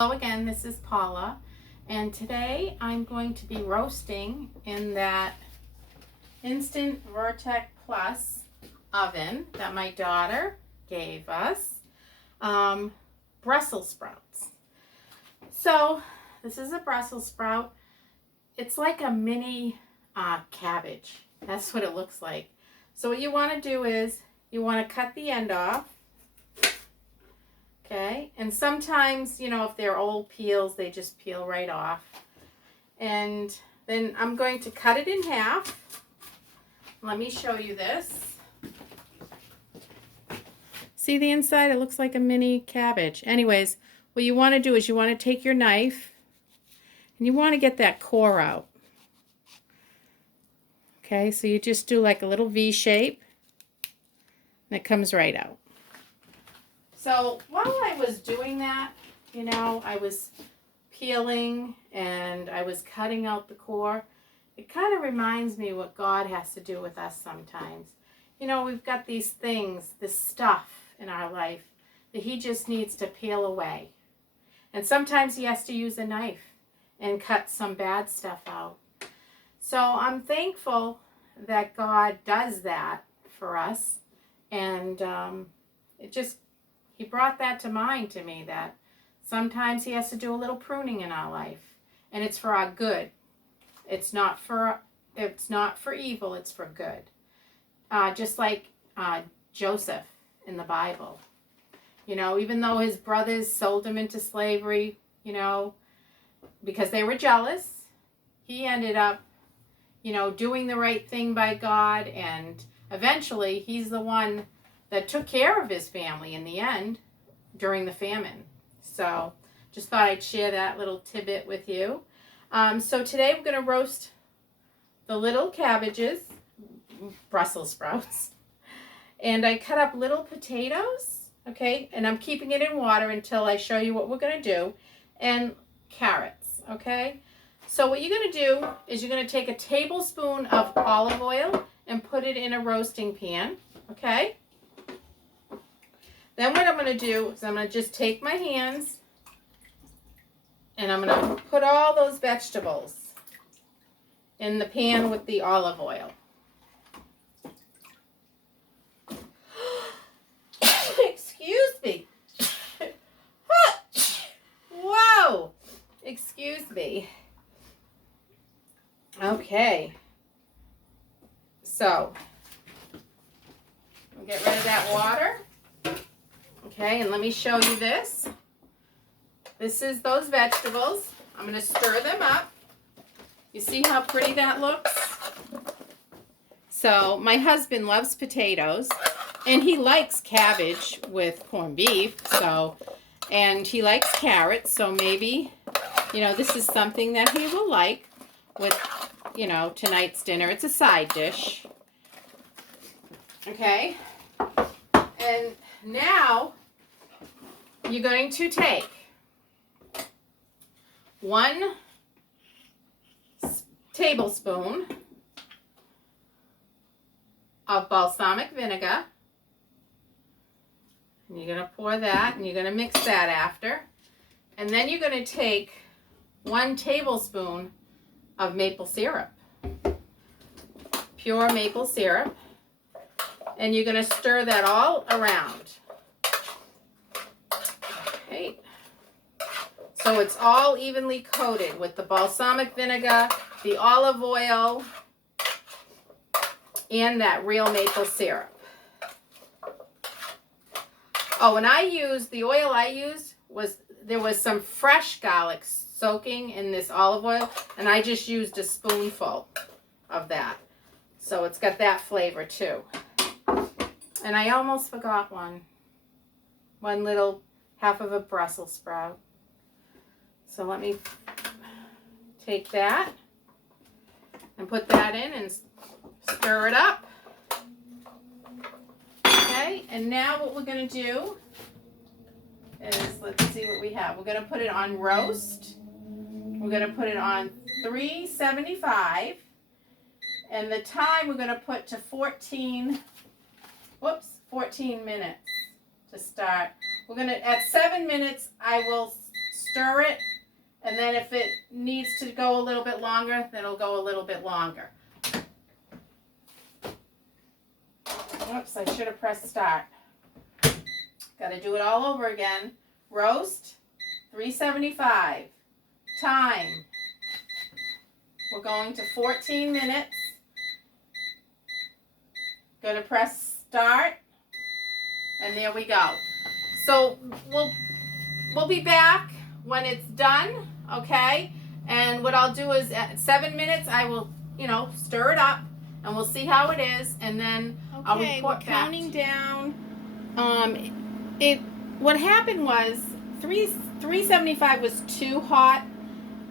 Hello again, this is Paula, and today I'm going to be roasting in that Instant Vortex Plus oven that my daughter gave us, Brussels sprouts. So this is a Brussels sprout. It's like a mini cabbage. That's what it looks like. So what you want to do is you want to cut the end off. Okay, and sometimes, if they're old peels, they just peel right off. And then I'm going to cut it in half. Let me show you this. See the inside? It looks like a mini cabbage. Anyways, what you want to do is you want to take your knife and you want to get that core out. Okay, so you just do like a little V shape and it comes right out. So while I was doing that, I was peeling and I was cutting out the core. It kind of reminds me what God has to do with us sometimes. We've got these things, this stuff in our life that He just needs to peel away. And sometimes He has to use a knife and cut some bad stuff out. So I'm thankful that God does that for us. And He brought that to mind to me, that sometimes He has to do a little pruning in our life, and it's for our good. It's not for evil, it's for good. Just like Joseph in the Bible. Even though his brothers sold him into slavery, because they were jealous, he ended up, doing the right thing by God, and eventually he's the one that took care of his family in the end during the famine. So just thought I'd share that little tidbit with you. So today we're going to roast the little cabbages, Brussels sprouts. And I cut up little potatoes, okay? And I'm keeping it in water until I show you what we're going to do. And carrots, okay? So what you're going to do is you're going to take a tablespoon of olive oil and put it in a roasting pan, okay? Then what I'm going to do is I'm going to just take my hands and I'm going to put all those vegetables in the pan with the olive oil. Excuse me. Whoa. Excuse me. Okay. So, we'll get rid of that water. Okay, and let me show you this. This is those vegetables. I'm going to stir them up. You see how pretty that looks? So my husband loves potatoes, and he likes cabbage with corned beef, and he likes carrots, so maybe, this is something that he will like with, tonight's dinner. It's a side dish. Okay, and now you're going to take 1 tablespoon of balsamic vinegar. And you're going to pour that, and you're going to mix that after. And then you're going to take 1 tablespoon of maple syrup, pure maple syrup. And you're going to stir that all around. Okay. So it's all evenly coated with the balsamic vinegar, the olive oil, and that real maple syrup. Oh, and the oil I used there was some fresh garlic soaking in this olive oil, and I just used a spoonful of that. So it's got that flavor too. And I almost forgot one little half of a Brussels sprout. So let me take that and put that in and stir it up. Okay, and now what we're going to do is, let's see what we have. We're going to put it on roast. We're going to put it on 375. And the time we're going to put to 14 minutes to start. We're going to, at 7 minutes, I will stir it, and then if it needs to go a little bit longer, then it'll go a little bit longer. Oops, I should have pressed start. Got to do it all over again. Roast, 375. Time. We're going to 14 minutes. Going to press start. And there we go. So we'll be back when it's done, okay? And what I'll do is at 7 minutes, I will, stir it up, and we'll see how it is, and then I'll report back. Counting down. What happened was 375 was too hot.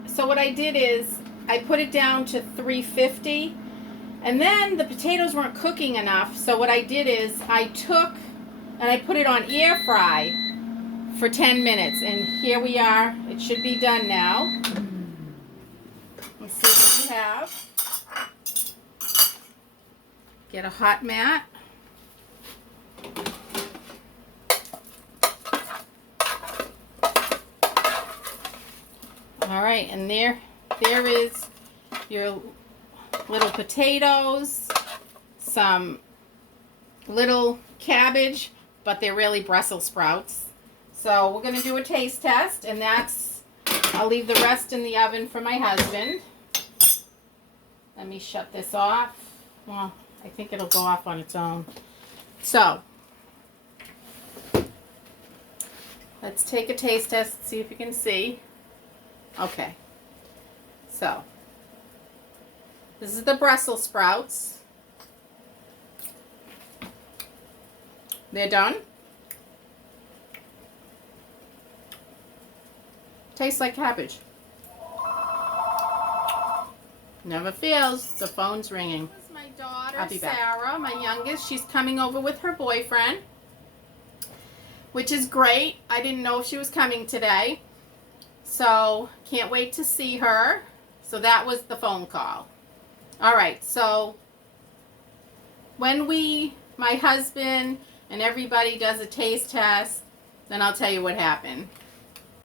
So what I did is I put it down to 350, and then the potatoes weren't cooking enough. So what I did is I took and I put it on air fry for 10 minutes, and here we are. It should be done now. Let's see what we have. Get a hot mat. All right, and there is your little potatoes, some little cabbage, but they're really Brussels sprouts. So we're going to do a taste test, and I'll leave the rest in the oven for my husband. Let me shut this off. Well, I think it'll go off on its own. So, let's take a taste test, see if you can see. Okay. So, this is the Brussels sprouts. They're done. Tastes like cabbage. Never fails. The phone's ringing. This is my daughter, Sarah, my youngest. She's coming over with her boyfriend, which is great. I didn't know she was coming today, so can't wait to see her. So that was the phone call. All right, so when my husband and everybody does a taste test, then I'll tell you what happened.